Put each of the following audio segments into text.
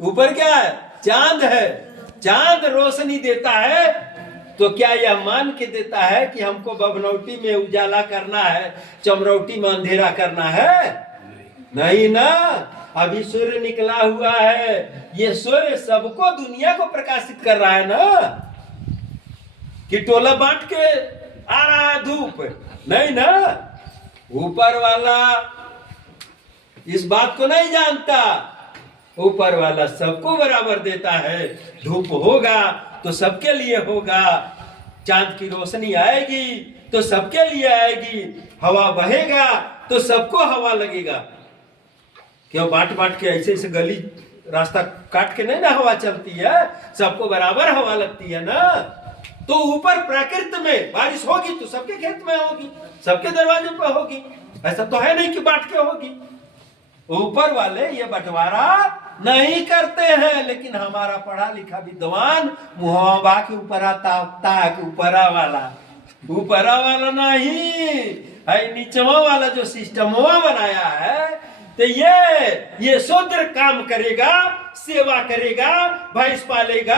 ऊपर क्या है? चांद है। चांद रोशनी देता है तो क्या यह मान के देता है कि हमको बबनौटी में उजाला करना है, चमरौटी में अंधेरा करना है? नहीं ना। अभी सूर्य निकला हुआ है, ये सूर्य सबको, दुनिया को प्रकाशित कर रहा है ना, कि टोला बांट के आ रहा है धूप? नहीं ना। ऊपर वाला इस बात को नहीं जानता। ऊपर वाला सबको बराबर देता है। धूप होगा तो सबके लिए होगा, चांद की रोशनी आएगी तो सबके लिए आएगी, हवा बहेगा तो सबको हवा लगेगा। क्यों बांट बांट के ऐसे ऐसे गली रास्ता काट के नहीं ना हवा चलती है, सबको बराबर हवा लगती है ना। तो ऊपर प्रकृति में बारिश होगी तो सबके खेत में होगी, सबके दरवाजे पर होगी। ऐसा तो है नहीं कि बांट के होगी। ऊपर वाले ये बंटवारा नहीं करते हैं, लेकिन हमारा पढ़ा लिखा विद्वान मुहावा के ऊपर आता है कि ऊपरा वाला नहीं है, नीचवा वाला जो सिस्टम बनाया है। तो ये शूद्र काम करेगा, सेवा करेगा, भैंस पालेगा,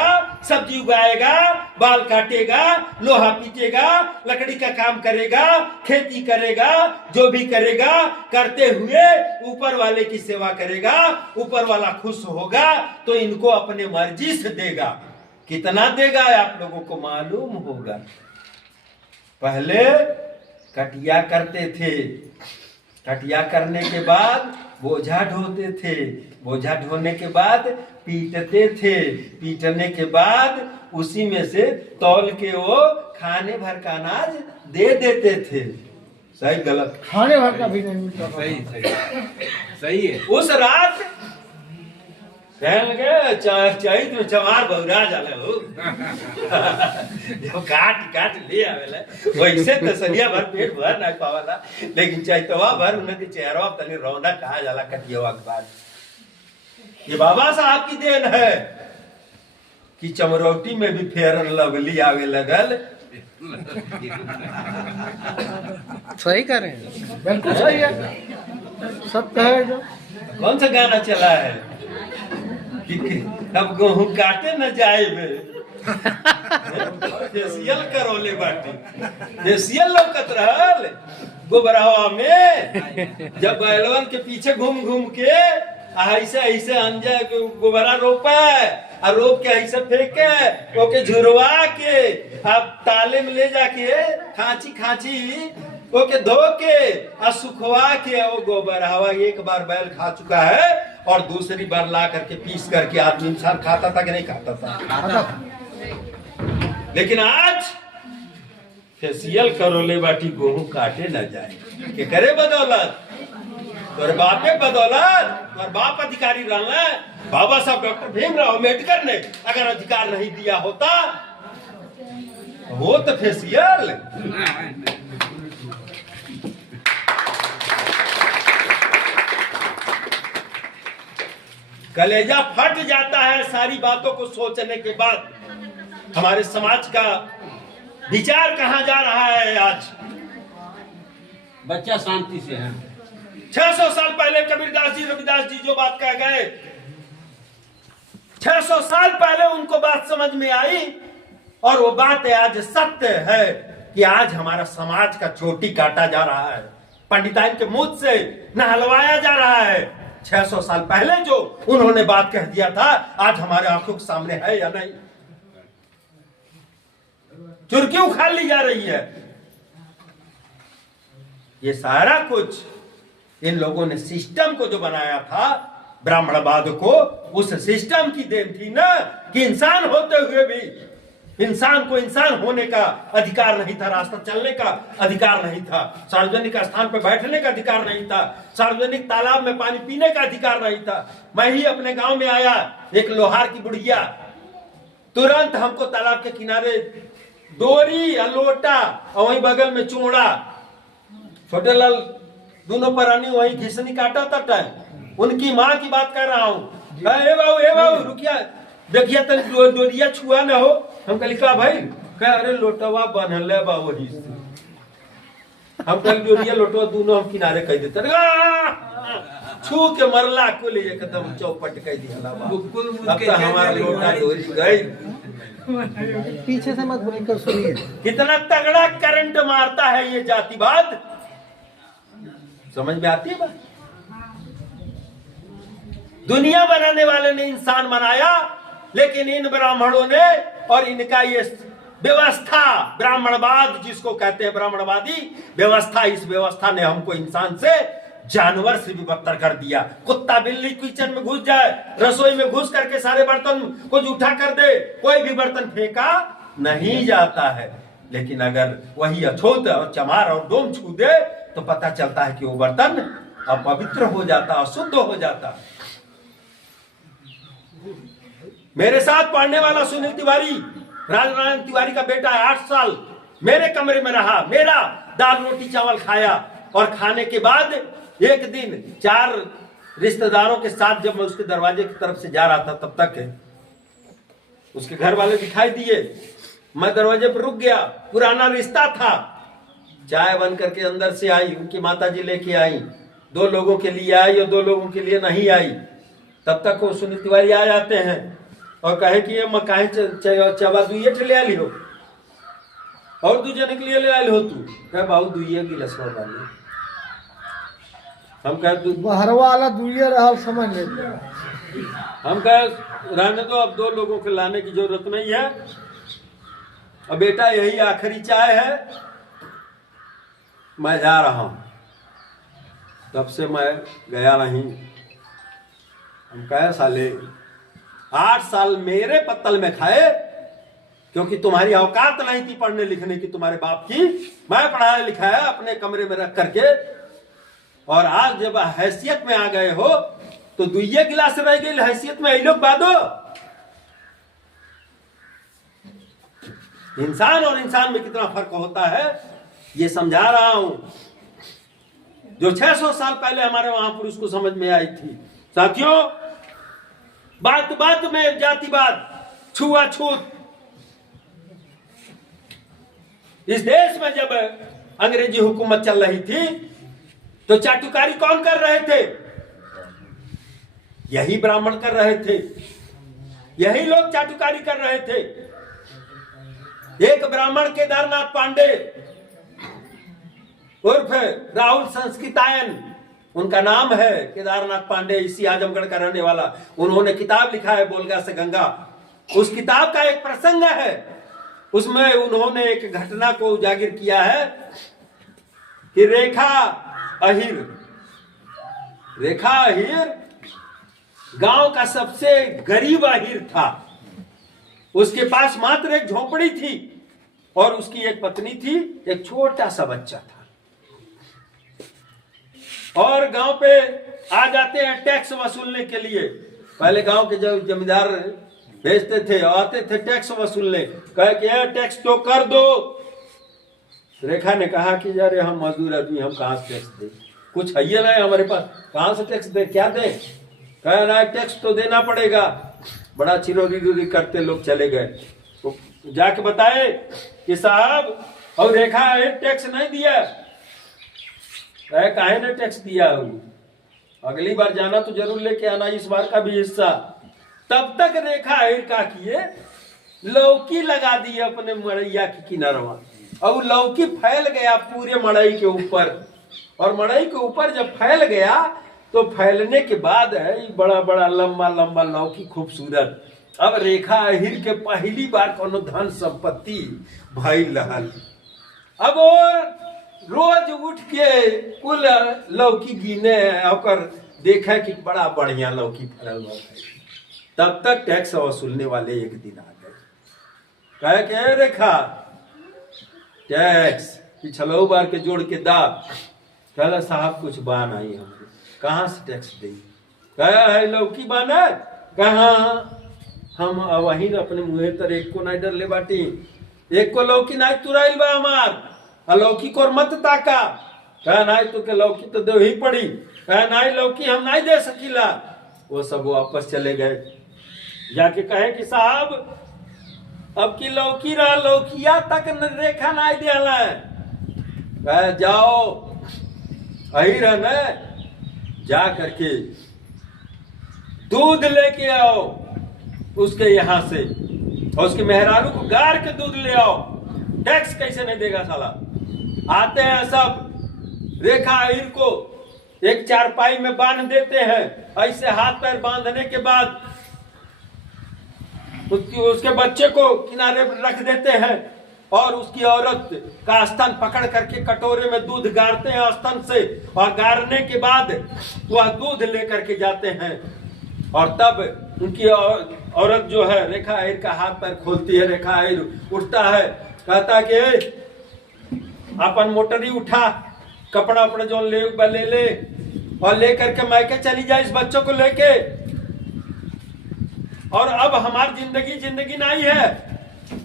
सब्जी उगाएगा, बाल काटेगा, लोहा पीटेगा, लकड़ी का काम करेगा, खेती करेगा, जो भी करेगा करते हुए ऊपर वाले की सेवा करेगा। ऊपर वाला खुश होगा तो इनको अपने मर्जी से देगा। कितना देगा आप लोगों को मालूम होगा। पहले कटिया करते थे, कटिया करने के बाद बोझा ढोते थे, बोझा ढोने के बाद पीटते थे, पीटने के बाद उसी में से तौल के वो खाने भर का अनाज दे देते थे। सही गलत? खाने भर का भी नहीं मिलता। सही है। उस रात चैत में चमार बौरा जाला हो जब काट ले आवेला वैसे तसलिया भर पेट भर ना पावाला, लेकिन चैतवा भर उनके चेहरा तनी रौनक कहा जाला कटियवा के बाद। ये बाबा साहब की देन है कि चमरौटी में भी फेरन लवली आवे लगल। सही कर रहे हैं, बिल्कुल सही है, सब कहे जो। कौन सा गाना चला है कि अब गेहूं काटे न जाए फेसियल करौले बाटी, फेसियल लौकत रहल गोबरहवा में। जब बैलवन के पीछे घूम घूम के ऐसे ऐसे अंजा गोबरा रोपा और रोप के ऐसे फेंके, ओके झुरवा के अब ताले में ले जाके खांची ओके धो के और सुखवा के वो गोबर हवा एक बार बैल खा चुका है और दूसरी बार ला करके पीस करके आदमी इंसान खाता था कि नहीं खाता था। लेकिन आज फेसियल करोले बाटी गेहूं काटे न जाए के करे बदौलत तोरे बापे बदौलत। और बाप अधिकारी रहना, बाबा साहब डॉक्टर भीमराव अम्बेडकर ने अगर अधिकार नहीं दिया होता वो तो फेसियल। कलेजा फट जाता है सारी बातों को सोचने के बाद। हमारे समाज का विचार कहां जा रहा है आज? बच्चा शांति से है। 600 साल पहले कबीरदास जी, रविदास जी जो बात कह गए, 600 साल पहले उनको बात समझ में आई और वो बात आज सत्य है कि आज हमारा समाज का चोटी काटा जा रहा है, पंडिताइन के मुंह से नहलवाया जा रहा है। 600 साल पहले जो उन्होंने बात कह दिया था आज हमारे आंखों के सामने है या नहीं? चुरकी उखाड़ ली जा रही है। ये सारा कुछ इन लोगों ने सिस्टम को जो बनाया था, ब्राह्मणवाद को, उस सिस्टम की देन थी ना कि इंसान होते हुए भी इंसान को इंसान होने का अधिकार नहीं था, रास्ता चलने का अधिकार नहीं था, सार्वजनिक स्थान पर बैठने का अधिकार नहीं था, सार्वजनिक तालाब में पानी पीने का अधिकार नहीं था। मैं ही अपने गांव में आया, एक लोहार की बुढ़िया तुरंत हमको तालाब के किनारे डोरी या लोटा और वहीं बगल में चूड़ा, छोटे लाल दोनों प्राणी वहीं घिसनी काटा था टाइम। उनकी माँ की बात कर रहा हूँ। हे बाबू रुकिया, देखिए तन डोरिया छुआ न हो। हम कल का भाई कह अरे लोटवा बनल बा वही से। हम कल डोरिया लोटवा दोनों हम किनारे कह देते छू के मरला कुल एकदम चौपट कह दिया। अब तो हमारा लोटा डोरी गई। पीछे से मत बोलकर सुनिए। कितना तगड़ा करंट मारता है ये जातिवाद, समझ में आती है बात? दुनिया बनाने वाले ने इंसान बनाया, लेकिन इन ब्राह्मणों ने और इनका ये व्यवस्था, ब्राह्मणवाद जिसको कहते हैं, ब्राह्मणवादी व्यवस्था, इस व्यवस्था ने हमको इंसान से, जानवर से भी बदतर कर दिया। कुत्ता बिल्ली किचन में घुस जाए, रसोई में घुस करके सारे बर्तन को उठा कर दे, कोई भी बर्तन फेंका नहीं जाता है। लेकिन अगर वही अछूत और चमार और डोम छू दे तो पता चलता है कि वो बर्तन अपवित्र हो जाता, अशुद्ध हो जाता। मेरे साथ पढ़ने वाला सुनील तिवारी, राजनारायण तिवारी का बेटा है, 8 साल मेरे कमरे में रहा, मेरा दाल रोटी चावल खाया, और खाने के बाद एक दिन 4 रिश्तेदारों के साथ जब मैं उसके दरवाजे की तरफ से जा रहा था, तब तक उसके घर वाले दिखाई दिए। मैं दरवाजे पर रुक गया, पुराना रिश्ता था। चाय बन करके अंदर से आई, उनकी माताजी लेके आई, 2 लोगों के लिए आई और 2 लोगों के लिए नहीं आई। तब तक वो सुनील तिवारी आ जाते हैं और कहे कि ये मकाई चबा दुइये ले आली हो, और 2 जने के लिए ले आयल हो तू? कहे बाबू दुइये गिलास वाली। हम कहे बहरवा वाला दुइये रहल, समझ लेते। हम कहे रहने दो, अब 2 लोगों के लाने की जरूरत नहीं है। अब बेटा यही आखिरी चाय है, मैं जा रहा हूं। तब से मैं गया नहीं। हम कहे साले 8 साल मेरे पत्तल में खाए, क्योंकि तुम्हारी औकात नहीं थी पढ़ने लिखने की, तुम्हारे बाप की। मैं पढ़ाया लिखाया अपने कमरे में रख करके, और आज जब हैसियत में आ गए हो तो 2 गिलास रह गई हैसियत में। लोग बादो, इंसान और इंसान में कितना फर्क होता है ये समझा रहा हूं, जो 600 साल पहले हमारे महापुरुष को समझ में आई थी। साथियों, बात बात में जातिवाद, छुआछूत। इस देश में जब अंग्रेजी हुकूमत चल रही थी तो चाटुकारी कौन कर रहे थे? यही ब्राह्मण कर रहे थे, यही लोग चाटुकारी कर रहे थे। एक ब्राह्मण केदारनाथ पांडे उर्फ राहुल संस्कृतायन, उनका नाम है, केदारनाथ पांडे, इसी आजमगढ़ का रहने वाला। उन्होंने किताब लिखा है बोलगा से गंगा। उस किताब का एक प्रसंग है, उसमें उन्होंने एक घटना को उजागर किया है कि रेखा अहीर गांव का सबसे गरीब अहीर था। उसके पास मात्र एक झोपड़ी थी और उसकी एक पत्नी थी, एक छोटा सा बच्चा था। और गांव पे आ जाते हैं टैक्स वसूलने के लिए। पहले गांव के जो जमींदार भेजते थे, आते थे टैक्स वसूलने, कहे कि टैक्स तो कर दो। रेखा ने कहा कि यार हम मजदूर आदमी, हम कहां से टैक्स दे, कुछ है ही नहीं हमारे पास, कहां से टैक्स दे, क्या दे? कह रहा है टैक्स तो देना पड़ेगा। बड़ा चिरोरी करते लोग चले गए, तो जाके बताए कि साहब और रेखा है टैक्स नहीं दिया। कहे काहे ने टैक्स दिया? अगली बार जाना तो जरूर लेके आना इस बार का भी हिस्सा। तब तक रेखा है क्या किए, लौकी लगा दी अपने मड़ैया की किनारवा, और लौकी फैल गया पूरे मड़ई के ऊपर। और मड़ई के ऊपर जब फैल गया तो फैलने के बाद है बड़ा बड़ा लंबा लंबा लौकी, खूबसूरत। अब रेखा अहीर के पहली बार कोनो धन संपत्ति भइल रहल। अब वो रोज उठ के कुल लौकी गिने और देखे कि बड़ा बढ़िया लौकी फरल है। तब तक टैक्स वसूलने वाले एक दिन आ गए, कहे के रेखा टैक्स पिछलो बार के जोड़ के दा। कहला साहब कुछ बान आई हमको, कहाँ से टैक्स दे? कहा है लौकी बाना, कहाँ हम वही अपने मुँह तर एक को नहीं डर ले बाटी, एक को लौकी नहीं तुराइल बा हमार, लौकी को मत ताका। कहा नहीं तो के लौकी तो दे ही पड़ी। कहा नहीं लौकी हम नहीं दे सकीला। वो सब वापस चले गए, जाके कहे कि साहब अब की लौकी रहा, लौकिया तक रेखा नहीं दिया। कहे जाओ अही रहने जा करके दूध लेके आओ उसके यहाँ से, और उसके मेहरारू को गार के दूध ले आओ। टैक्स कैसे नहीं देगा साला। आते हैं सब, रेखा आहिर को एक चारपाई में बांध देते हैं, ऐसे हाथ पैर बांधने के बाद उसके बच्चे को किनारे रख देते हैं और उसकी औरत का स्तन पकड़ करके कटोरे में दूध गारते हैं स्तन से, और गारने के बाद वह दूध लेकर के जाते हैं। और तब उनकी औरत जो है रेखा आहिर का हाथ पैर खोलती है। रेखा आहिर उठता है, कहता कि अपन मोटरी उठा, कपड़ा उपड़ा जो ले ले और ले करके मायके चली जाए इस बच्चों को लेके। और अब हमारी जिंदगी नहीं है,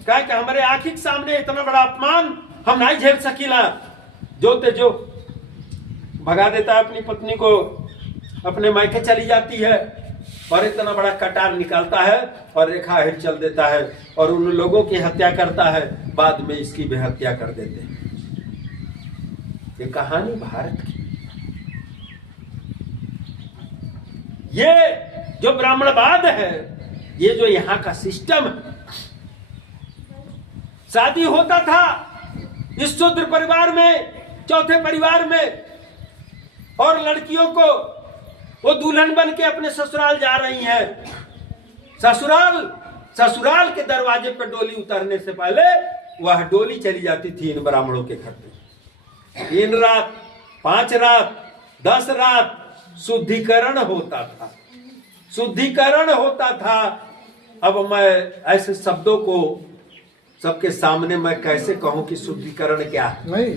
क्या कि हमारे आंखी के सामने इतना बड़ा अपमान हम नहीं झेल सकीला। जो ते जो भगा देता है अपनी पत्नी को, अपने मायके चली जाती है और इतना बड़ा कटार निकालता है और रेखा आहिर चल देता है और उन लोगों की हत्या करता है। बाद में इसकी भी हत्या कर देते हैं। ये कहानी भारत की। ये जो ब्राह्मणवाद है, ये जो यहाँ का सिस्टम है, शादी होता था इस शूद्र परिवार में, चौथे परिवार में, और लड़कियों को वो दुल्हन बन के अपने ससुराल जा रही हैं। ससुराल के दरवाजे पर डोली उतरने से पहले वह डोली चली जाती थी इन ब्राह्मणों के घर पे। 3 रात, 5 रात, 10 रात शुद्धिकरण होता था, शुद्धिकरण होता था। अब मैं ऐसे शब्दों को सबके सामने मैं कैसे कहूं कि शुद्धिकरण क्या है। नहीं।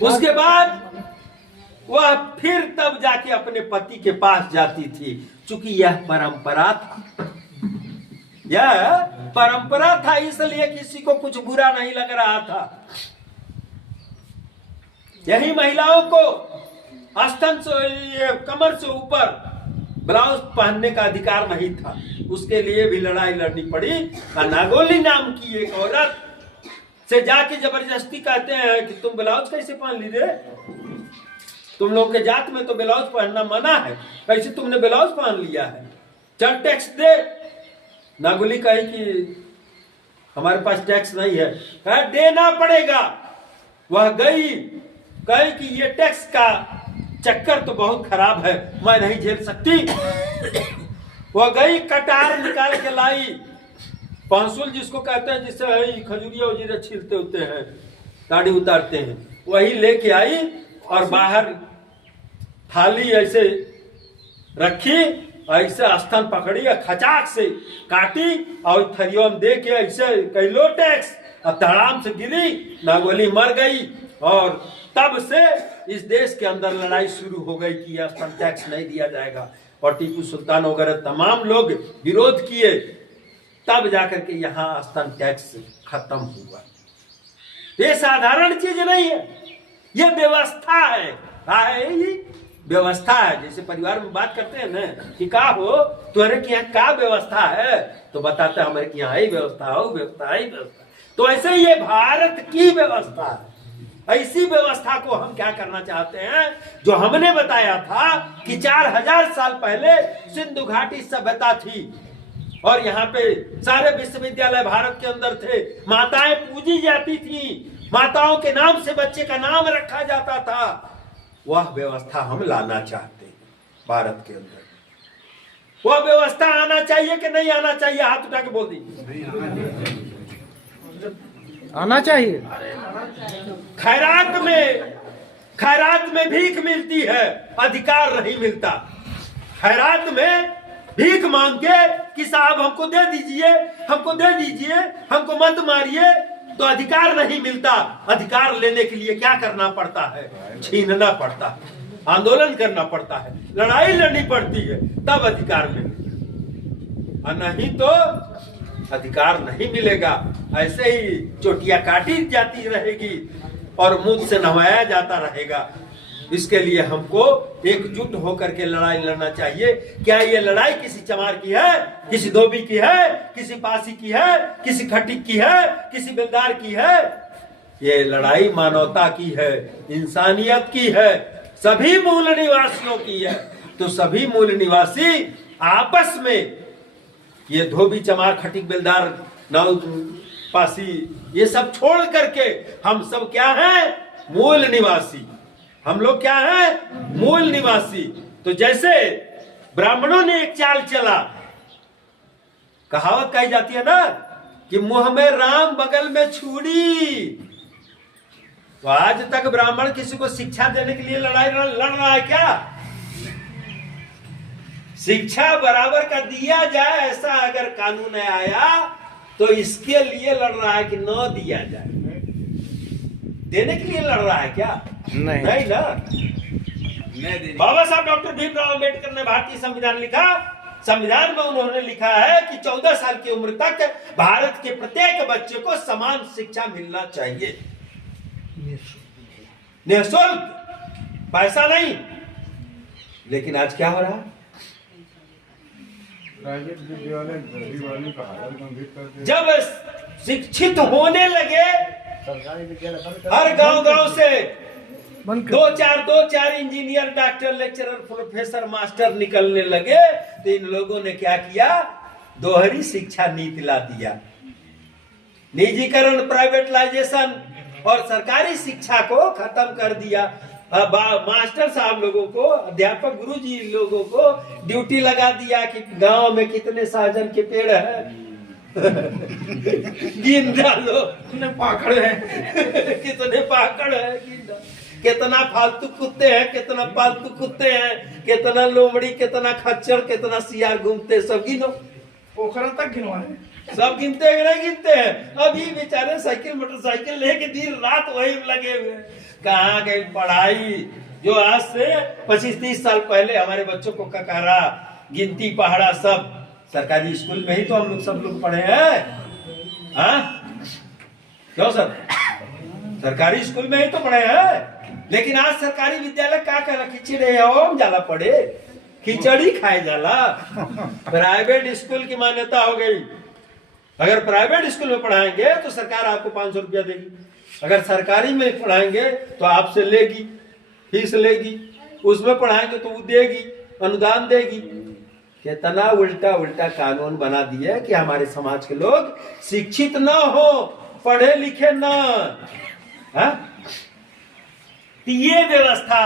उसके बाद वह फिर तब जाके अपने पति के पास जाती थी, चूंकि यह परंपरा था, यह परंपरा था, इसलिए किसी को कुछ बुरा नहीं लग रहा था। यही महिलाओं को स्तन से, कमर से ऊपर ब्लाउज पहनने का अधिकार नहीं था, उसके लिए भी लड़ाई लड़नी पड़ी। नागोली नाम की एक औरत से जाके जबरदस्ती कहते हैं कि तुम ब्लाउज कैसे पहन ली रे, तुम लोग के जात में तो ब्लाउज पहनना मना है, कैसे तुमने ब्लाउज पहन लिया है, चल टैक्स दे। नागोली कही कि हमारे पास टैक्स नहीं है, कहा देना पड़ेगा। वह गई, कही कि ये टैक्स का चक्कर तो बहुत खराब है, मैं नहीं झेल सकती। वह गई, कटार निकाल के लाई, पांसुल जिसको कहते हैं, जिससे खजूरिया वजीरा छीलते होते हैं, दाढ़ी उतारते हैं, वही लेके आई और बाहर थाली ऐसे रखी, ऐसे स्तन पकड़ी और खचाक से काटी और थरियों दे के ऐसे कैलो टैक्स, और धड़ाम से गिरी, नागोली मर गई। और तब से इस देश के अंदर लड़ाई शुरू हो गई कि स्तन टैक्स नहीं दिया जाएगा, और टीपू सुल्तान वगैरह तमाम लोग विरोध किए, तब जाकर के यहाँ स्तन टैक्स खत्म हुआ। ये साधारण चीज नहीं है, ये व्यवस्था है। ये व्यवस्था है। जैसे परिवार में बात करते हैं ना कि का हो तुम्हारे के यहाँ का व्यवस्था है, तो बताते हैं हमारे के यहाँ ही व्यवस्था हो, व्यवस्था ही व्यवस्था। तो ऐसे ये भारत की व्यवस्था है। ऐसी व्यवस्था को हम क्या करना चाहते हैं, जो हमने बताया था कि 4000 साल पहले सिंधु घाटी सभ्यता थी, और यहाँ पे सारे विश्वविद्यालय भारत के अंदर थे, माताएं पूजी जाती थी, माताओं के नाम से बच्चे का नाम रखा जाता था। वह व्यवस्था हम लाना चाहते हैं भारत के अंदर। वह व्यवस्था आना चाहिए कि नहीं आना चाहिए? हाथ उठा के बोल दीजिए। आना चाहिए। खैरात में भीख मिलती है, अधिकार नहीं मिलता। खैरात में भीख मांग के कि साहब हमको दे दीजिए, हमको दे दीजिए, हमको मत मारिए, तो अधिकार नहीं मिलता। अधिकार लेने के लिए क्या करना पड़ता है? छीनना पड़ता है, आंदोलन करना पड़ता है, लड़ाई लड़नी पड़ती है, तब अधिकार मिलेगा, और नहीं तो अधिकार नहीं मिलेगा। ऐसे ही चोटियां काटी जाती रहेगी और मुंह से नहवाया जाता रहेगा। इसके लिए हमको एकजुट होकर के लड़ाई लड़ना चाहिए। क्या ये लड़ाई किसी चमार की है, किसी धोबी की है, किसी पासी की है, किसी खटिक की है, किसी बेलदार की है? ये लड़ाई मानवता की है, इंसानियत की है, सभी मूल निवासियों की है। तो सभी मूल निवासी आपस में ये धोबी चमार खटिक बेलदार नाउ पासी ये सब छोड़ करके हम सब क्या हैं? मूल निवासी। हम लोग क्या हैं? मूल निवासी। तो जैसे ब्राह्मणों ने एक चाल चला, कहावत कही जाती है ना कि मुंह में राम बगल में छुरी। तो आज तक ब्राह्मण किसी को शिक्षा देने के लिए लड़ रहा है क्या? शिक्षा बराबर का दिया जाए ऐसा अगर कानून आया तो इसके लिए लड़ रहा है कि न दिया जाए। देने के लिए लड़ रहा है क्या? नहीं ना। बाबा साहब डॉक्टर भीमराव अम्बेडकर ने भारतीय संविधान लिखा। संविधान में उन्होंने लिखा है कि 14 साल की उम्र तक भारत के प्रत्येक बच्चे को समान शिक्षा मिलना चाहिए, निःशुल्क, पैसा नहीं। लेकिन आज क्या हो रहा है? जब शिक्षित होने लगे हर गांव से दो चार engineer, doctor, lecturer, professor, master निकलने लगे, तो इन लोगों ने क्या किया? दोहरी शिक्षा नीति ला दिया। निजीकरण, प्राइवेटाइजेशन और सरकारी शिक्षा को खत्म कर दिया। मास्टर साहब लोगों को, अध्यापक गुरुजी लोगों को ड्यूटी लगा दिया कि गांव में कितने सहजन के पेड़ है गिन डालो, कितने पाकड़ है कितने पाकड़ है, कितना फालतू कुत्ते हैं, कितना पालतू कुत्ते हैं, कितना लोमड़ी, कितना खच्चर, कितना सियार घूमते, सब गिनो। पोखरा तक गिनवाए, सब गिनते हैं नहीं गिनते हैं। अब ये बेचारे साइकिल मोटरसाइकिल लेके दिन रात वही लगे हुए। कहाँ गई पढ़ाई जो आज से 25-30 साल पहले हमारे बच्चों को ककारा, गिनती, पहाड़ा सब सरकारी स्कूल में ही तो हम लोग सब लोग पढ़े हैं। हाँ क्यों सर? सरकारी स्कूल में ही तो पढ़े हैं। लेकिन आज सरकारी विद्यालय क्या कर खिचड़ी हम जाला पढ़े, खिचड़ी खाए जाला। प्राइवेट स्कूल की मान्यता हो गई, अगर प्राइवेट स्कूल में पढ़ाएंगे तो सरकार आपको 500 रुपया देगी, अगर सरकारी में पढ़ाएंगे तो आपसे लेगी, फीस लेगी, उसमें पढ़ाएंगे तो वो देगी, अनुदान देगी। कितना उल्टा उल्टा कानून बना दिया कि हमारे समाज के लोग शिक्षित ना हो, पढ़े लिखे ना। ये व्यवस्था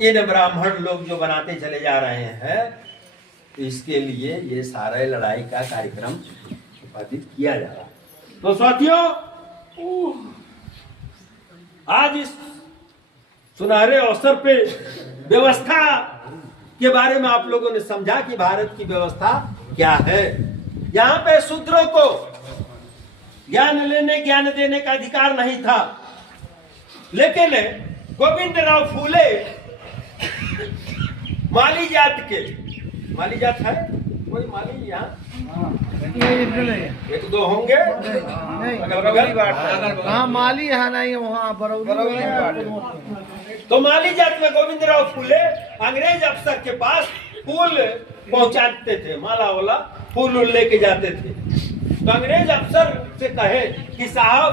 इन ब्राह्मण लोग जो बनाते चले जा रहे हैं, इसके लिए ये सारा लड़ाई का कार्यक्रम उत्पादित किया जा रहा है। तो साथियों, आज इस सुनहरे अवसर पे व्यवस्था के बारे में आप लोगों ने समझा कि भारत की व्यवस्था क्या है। यहाँ पे शूद्रों को ज्ञान लेने, ज्ञान देने का अधिकार नहीं था, लेकिन गोविंदराव फूले माली जात के, माली जात है कोई माली यहाँ? एक दो होंगे हाँ, माली है नहीं वहाँ तो माली जात में गोविंदराव फूले अंग्रेज अफसर के पास फूल पहुंचाते थे, माला वाला फूल लेके जाते थे। तो अंग्रेज अफसर से कहे कि साहब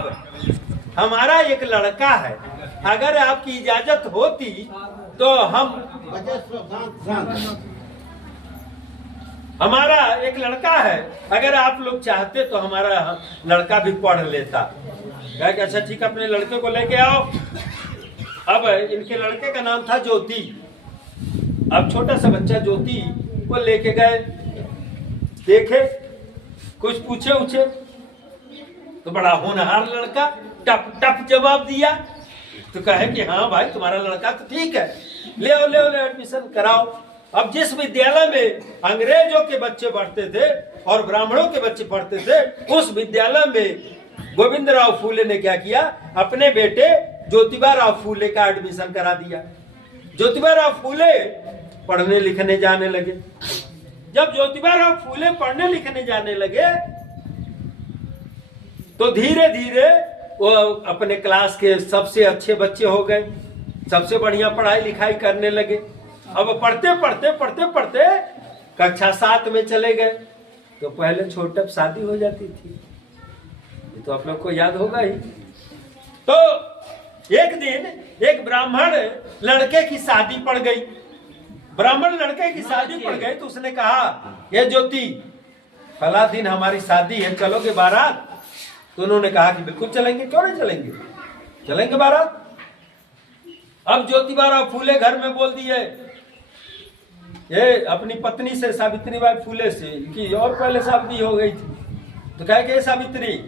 हमारा एक लड़का है, अगर आपकी इजाजत होती तो हमारा एक लड़का है, अगर आप लोग चाहते तो हमारा लड़का भी पढ़ लेता। कहा कि अच्छा ठीक है, अपने लड़के को लेके आओ। अब इनके लड़के का नाम था ज्योति। अब छोटा सा बच्चा ज्योति को लेके गए, देखे, कुछ पूछे उछे तो बड़ा होनहार लड़का टप टप जवाब दिया। तो कहे कि हाँ भाई तुम्हारा लड़का तो ठीक है, ले आओ एडमिशन कराओ। अब जिस विद्यालय में अंग्रेजों के बच्चे पढ़ते थे और ब्राह्मणों के बच्चे पढ़ते थे, उस विद्यालय में गोविंदराव फूले ने क्या किया, अपने बेटे ज्योतिबा राव फूले का एडमिशन करा दिया। ज्योतिबा राव फूले पढ़ने लिखने जाने लगे। जब ज्योतिबा राव फूले पढ़ने लिखने जाने लगे तो धीरे धीरे वो अपने क्लास के सबसे अच्छे बच्चे हो गए, सबसे बढ़िया पढ़ाई लिखाई करने लगे। अब पढ़ते पढ़ते कक्षा 7 में चले गए। तो पहले छोटे शादी हो जाती थी, ये तो आप लोग को याद होगा ही। तो एक दिन एक ब्राह्मण लड़के की शादी पड़ गई, ब्राह्मण लड़के की शादी पड़ गई, तो उसने कहा ये ज्योति फला दिन हमारी शादी है, चलोगे बारात? तो उन्होंने कहा कि बिल्कुल चलेंगे, क्यों नहीं चलेंगे, चलेंगे बारात। अब ज्योतिबा फूले घर में बोल दिए ये अपनी पत्नी से, सावित्री बाई फूले से, कि और पहले शादी हो गई थी, तो कहे कि सावित्री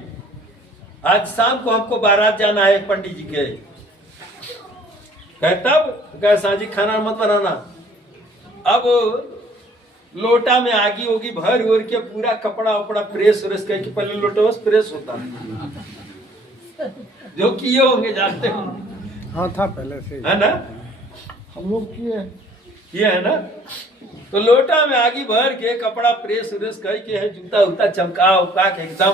आज शाम को हमको बारात जाना है पंडित जी के। कहे तब? कहे साजी खाना मत बनाना। अब लोटा में आगी होगी भर उर के पूरा कपड़ा उपड़ा प्रेस व्रेस करके, पहले लोटा बस प्रेस होता है जो किए होंगे जानते हो। हाँ था पहले से, है ना, हम लोग किए है ना। तो लोटा में आगी भर के कपड़ा प्रेस व्रेस करके है, जूता उता चमका उका के एकदम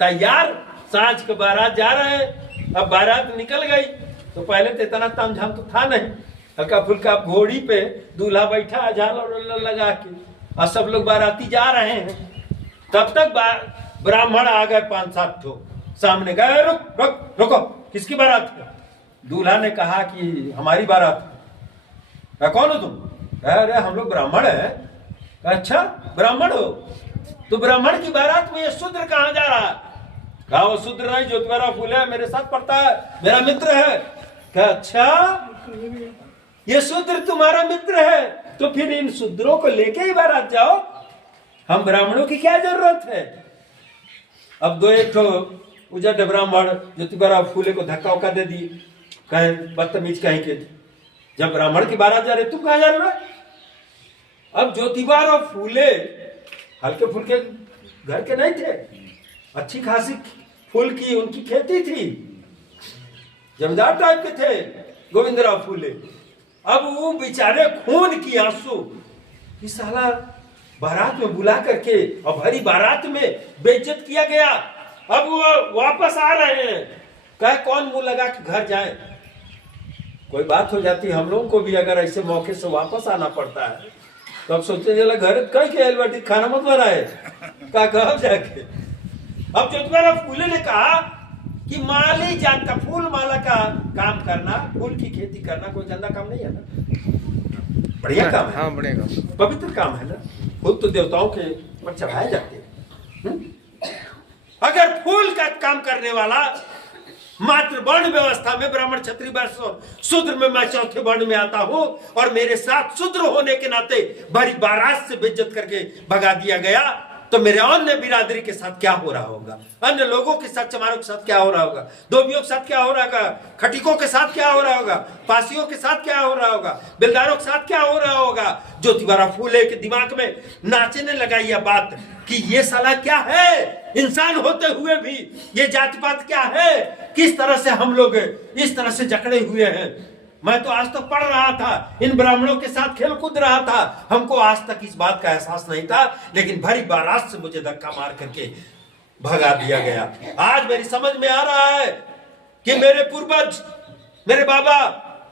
तैयार, सांझ के बारात जा रहे हैं। अब बारात निकल गई तो पहले तो इतना तामझाम तो था नहीं, हल्का फुल्का घोड़ी पे दूल्हा बैठा झालर लगा के, और सब लोग बाराती जा रहे हैं। तब तक ब्राह्मण आ गए 5-7 ठो, सामने गए, रुक रुक रुको, किसकी बारात है? दूल्हा ने कहा कि हमारी बारात है। कौन हो तुम? अरे हम लोग ब्राह्मण है। अच्छा ब्राह्मण हो, तो ब्राह्मण की बारात में ये शूद्र कहाँ जा रहा है? कहा वो शूद्र नहीं, ज्योतिबा फूले मेरे साथ पढ़ता है, मेरा मित्र है। कहा अच्छा ये शूद्र तुम्हारा मित्र है, तो फिर इन शूद्रों को लेके ही बारात जाओ, हम ब्राह्मणों की क्या जरूरत है? अब दो एक ठो उजट ब्राह्मण ज्योतिबा फूले को धक्का उक्का दे दी, कहे बदतमीज कहीं के, जब ब्राह्मण की बारात जा रहे तुम कहाँ जा रहे हो? अब ज्योतिबा फूले हल्के फुल्के घर के नहीं थे, अच्छी खासी फूल की उनकी खेती थी, जमींदार टाइप के थे गोविंदराव फूले। अब वो बेचारे खून की आंसू, इस साला बारात में बुला करके और भरी बारात में बेइज्जत किया गया। अब वो वापस आ रहे हैं, कहे कौन मुंह लगा के घर जाए? कोई बात हो जाती हम लोगों को भी, अगर ऐसे मौके से वापस आना पड़ता है तो अब सोचते चला घर कहीं के एलबर्टी खाना मत बनाए का कहा जाके। अब ज्योतिबा फूले ने कहा कि माली जानता, फूल माला का काम करना, फूल की खेती करना कोई गंदा काम नहीं है ना, बढ़िया काम है। हाँ बढ़िया काम, पवित्र काम है ना, फूल तो देवताओं के पर चढ़ाए जाते हैं। अगर फूल का काम करने वाला मात्र वर्ण व्यवस्था में ब्राह्मण क्षत्रिय वैश्य शूद्र में मैं चौथे वर्ण में आता हूं, और मेरे साथ शूद्र होने के नाते भरी बारात से बेइज्जत करके भगा दिया गया, तो मेरे अन्य बिरादरी के साथ क्या हो रहा होगा, अन्य लोगों के साथ, चमारों के साथ क्या हो रहा होगा, धोबियों के साथ क्या हो रहा होगा, खटिकों के साथ क्या हो रहा होगा, पासियों के साथ क्या हो रहा होगा, बेलदारों के साथ क्या हो रहा होगा। ज्योतिबा फूले के दिमाग में नाचने लगा यह बात कि ये साला क्या है, इंसान होते हुए भी ये जाति पात क्या है, किस तरह से हम लोग इस तरह से जकड़े हुए हैं। मैं तो आज तक पढ़ रहा था, इन ब्राह्मणों के साथ खेल कूद रहा था, हमको आज तक इस बात का एहसास नहीं था, लेकिन भरी बारात से मुझे धक्का मार करके भगा दिया गया। आज मेरी समझ में आ रहा है कि मेरे पूर्वज, मेरे बाबा,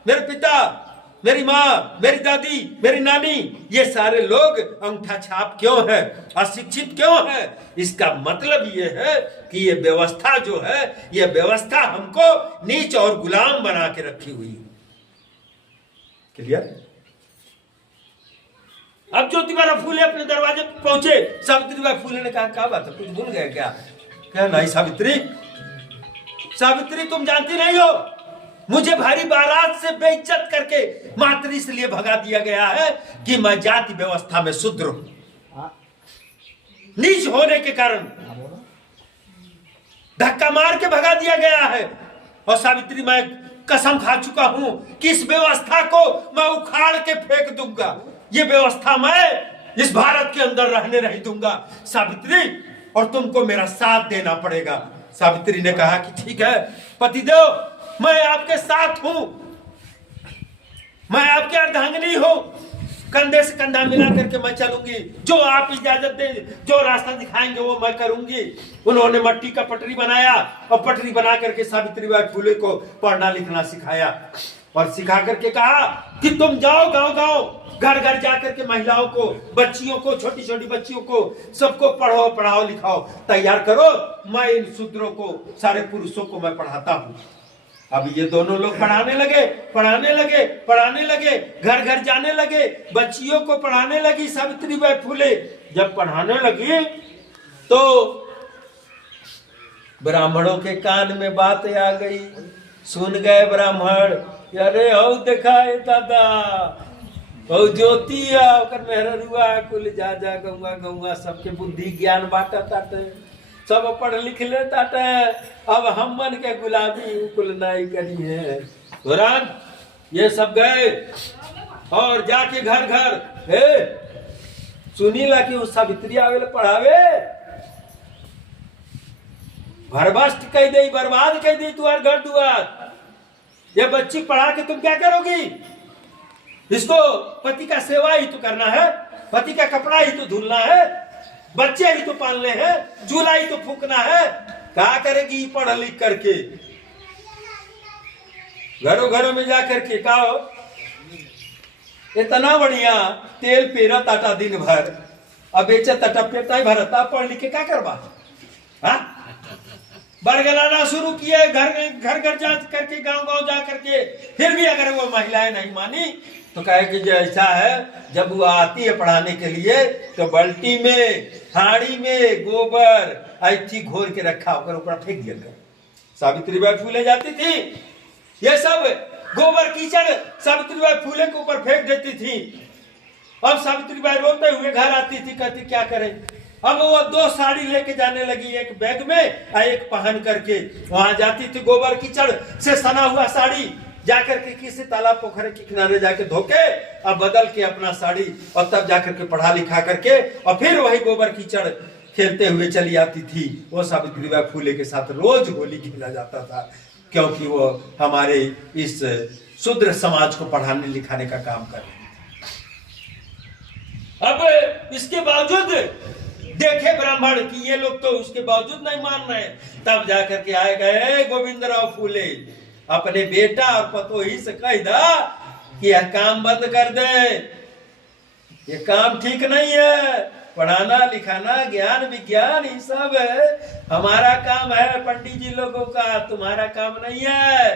मेरे पिता, मेरी माँ, मेरी दादी, मेरी नानी, ये सारे लोग अंगूठा छाप क्यों है, अशिक्षित क्यों है? इसका मतलब ये है कि ये व्यवस्था जो है, ये व्यवस्था हमको नीच और गुलाम बना के रखी हुई है। क्लियर? अब ज्योतिबा फूले अपने दरवाजे पहुंचे, सावित्री फूले ने कहा क्या बात है, कुछ भूल गए क्या? क्या नहीं सावित्री, सावित्री तुम जानती नहीं हो, मुझे भारी बारात से बेइज्जत करके मात्र इसलिए भगा दिया गया है कि मैं जाति व्यवस्था में शूद्र हूं, नीच होने के कारण धक्का मार के भगा दिया गया है। और सावित्री मैं कसम खा चुका हूं कि इस व्यवस्था को मैं उखाड़ के फेंक दूंगा, ये व्यवस्था मैं इस भारत के अंदर रहने नहीं दूंगा सावित्री, और तुमको मेरा साथ देना पड़ेगा। सावित्री ने कहा कि ठीक है पतिदेव, मैं आपके साथ हूं, मैं आपके अर्धांगिनी हूं, कंधे से कंधा मिला करके मैं चलूंगी, जो आप इजाजत दें, जो रास्ता दिखाएंगे वो मैं करूंगी। उन्होंने मट्टी का पटरी बनाया और पटरी बना करके सावित्रीबाई फूले को पढ़ना लिखना सिखाया, और सिखा करके कहा कि तुम जाओ गांव गांव, घर घर जाकर के महिलाओं को, बच्चियों को, छोटी छोटी बच्चियों को, सबको पढ़ो, पढ़ाओ, लिखाओ, तैयार करो, मैं इन शूद्रों को, सारे पुरुषों को मैं पढ़ाता हूं। अब ये दोनों लोग पढ़ाने लगे, घर घर जाने लगे, बच्चियों को पढ़ाने लगी सावित्रीबाई फूले। जब पढ़ाने लगी तो ब्राह्मणों के कान में बात आ गई। सुन गए ब्राह्मण, अरे हो देखा है दादा, हो ज्योति ओकर मेहरुआ कुल जा गौवा सबके बुद्धि ज्ञान बांटा ताटे, सब पढ़ लिख ले ताटे, अब हम मन के गुलामी कुल नहीं करी है। तुरंत ये सब गए और जाके घर घर सुनी ला कि उस सावित्री आवे पढ़ावे, भरभस्ट कह दे, बर्बाद कह दे तुम्हार घर दुआर। ये बच्ची पढ़ा के तुम क्या करोगी? इसको पति का सेवा ही तो करना है, पति का कपड़ा ही तो धुलना है, बच्चे ही तो पालने हैं, चूल्हा ही तो फूकना है। क्या करेगी पढ़ लिख करके? घरों घरों में जा करके कहो इतना बढ़िया तेल पेरा ताटा दिन भर, अब बेचा ताटा पेटा भरता, पढ़ लिख के क्या करवा? बरगलाना शुरू किए घर घर जा करके, गांव गांव जा करके। फिर भी अगर वो महिलाएं नहीं मानी तो कहे कि जो ऐसा है, जब वो आती है पढ़ाने के लिए तो बाल्टी में थाड़ी में गोबर ऐठी घोर के रखा होकर ऊपर फेंक दिया कर। सावित्रीबाई फूले जाती थी, ये सब गोबर कीचड़ सावित्रीबाई फूले के ऊपर फेंक देती थी। अब सावित्रीबाई रोते हुए घर आती थी, कहती क्या करें? अब वो 2 साड़ी लेके जाने लगी, एक बैग में और एक पहन करके वहां जाती थी। गोबर कीचड़ से सना हुआ साड़ी जाकर के किसी तालाब पोखरे के किनारे जाके धोके और बदल के अपना साड़ी, और तब जाकर के पढ़ा लिखा करके और फिर वही गोबर कीचड़ खेलते हुए चली आती थी। वो सावित्रीबाई फूले के साथ रोज होली खेला जाता था, क्योंकि वो हमारे इस शूद्र समाज को पढ़ाने लिखाने का काम कर रही थी। अब इसके बावजूद देखे ब्राह्मण कि ये लोग तो उसके बावजूद नहीं मान रहे, तब जाकर के आए गए गोविंदराव फूले अपने बेटा और पतोही से कह दा कि यह काम बंद कर दे, ये काम ठीक नहीं है, पढ़ाना लिखाना ज्ञान विज्ञान ये सब हमारा काम है, पंडित जी लोगों का, तुम्हारा काम नहीं है।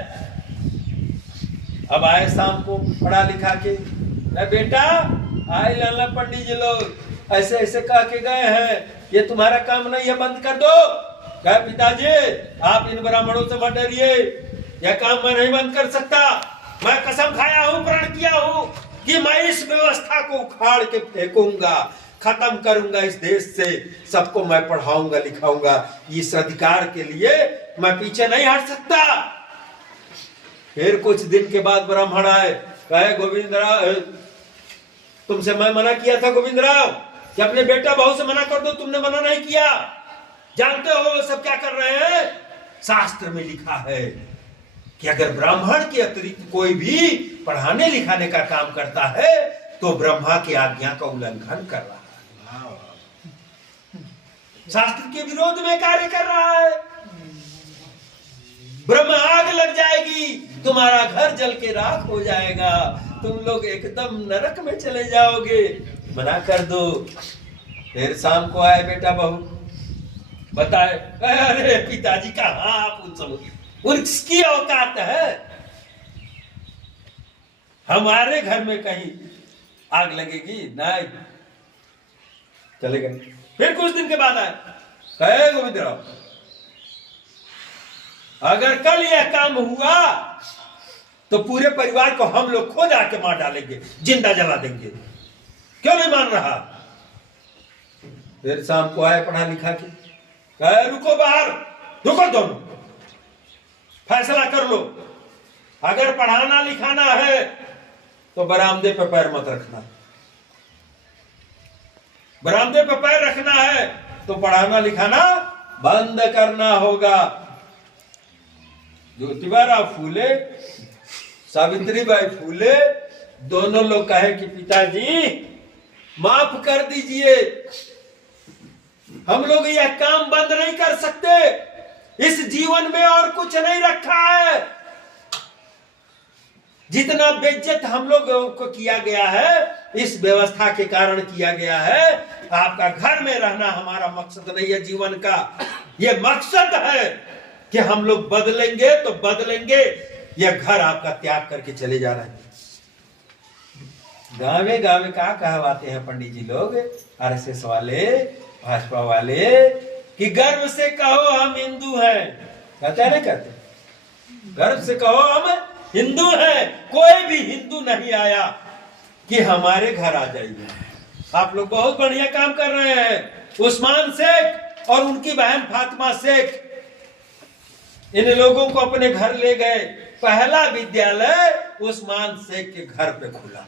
अब आए शाम को पढ़ा लिखा के, बेटा आए लाला पंडित जी लोग ऐसे ऐसे कह के गए हैं, ये तुम्हारा काम नहीं है, बंद कर दो। कहे पिताजी आप इन ब्राह्मणों से मत डरिए, यह काम मैं नहीं बंद कर सकता, मैं कसम खाया हूं, प्रण किया हूं कि मैं इस व्यवस्था को उखाड़ के फेंकूंगा, खत्म करूंगा इस देश से, सबको मैं पढ़ाऊंगा लिखाऊंगा, इस अधिकार के लिए मैं पीछे नहीं हट सकता। फिर कुछ दिन के बाद ब्राह्मण आए, कहे गोविंदराव तुमसे मैं मना किया था गोविंदराव कि अपने बेटा बहू से मना कर दो, तुमने मना नहीं किया, जानते हो सब क्या कर रहे हैं? शास्त्र में लिखा है कि अगर ब्राह्मण के अतिरिक्त कोई भी पढ़ाने लिखाने का काम करता है तो ब्रह्मा की आज्ञा का उल्लंघन कर रहा है, शास्त्र के विरोध में कार्य कर रहा है, ब्रह्म आग लग जाएगी, तुम्हारा घर जल के राख हो जाएगा, तुम लोग एकदम नरक में चले जाओगे, मना कर दो। फिर शाम को आए बेटा बहू, बताए अरे पिताजी का आप उसकी औकात है, हमारे घर में कहीं आग लगेगी नहीं, चले गए। फिर कुछ दिन के बाद आए, कहे गोविंदराव अगर कल यह काम हुआ तो पूरे परिवार को हम लोग खुद आके मार डालेंगे, जिंदा जला देंगे, क्यों नहीं मान रहा? फिर शाम को आए पढ़ा लिखा के, कहे रुको बाहर, रुको दोनों, फैसला कर लो, अगर पढ़ाना लिखाना है तो बरामदे पे पैर मत रखना, बरामदे पे पैर रखना है तो पढ़ाना लिखाना बंद करना होगा। ज्योतिबाराव फूले सावित्रीबाई फूले दोनों लोग कहे कि पिताजी माफ कर दीजिए, हम लोग यह काम बंद नहीं कर सकते, इस जीवन में और कुछ नहीं रखा है, जितना बेइज्जत हम लोगों को किया गया है इस व्यवस्था के कारण किया गया है, आपका घर में रहना हमारा मकसद नहीं है जीवन का, यह मकसद है कि हम लोग बदलेंगे तो बदलेंगे, यह घर आपका त्याग करके चले जा रहे हैं। गावे गावे क्या कहवाते हैं पंडित जी लोग, आरएसएस वाले, भाजपा वाले, कि गर्व से कहो हम हिंदू हैं। कहते हैं ना, कहते गर्व से कहो हम हिंदू हैं। कोई भी हिंदू नहीं आया कि हमारे घर आ जाइए। आप लोग बहुत बढ़िया काम कर रहे हैं। उस्मान शेख और उनकी बहन फातिमा शेख, इन लोगों को अपने घर ले गए। पहला विद्यालय उस्मान शेख के घर पे खुला।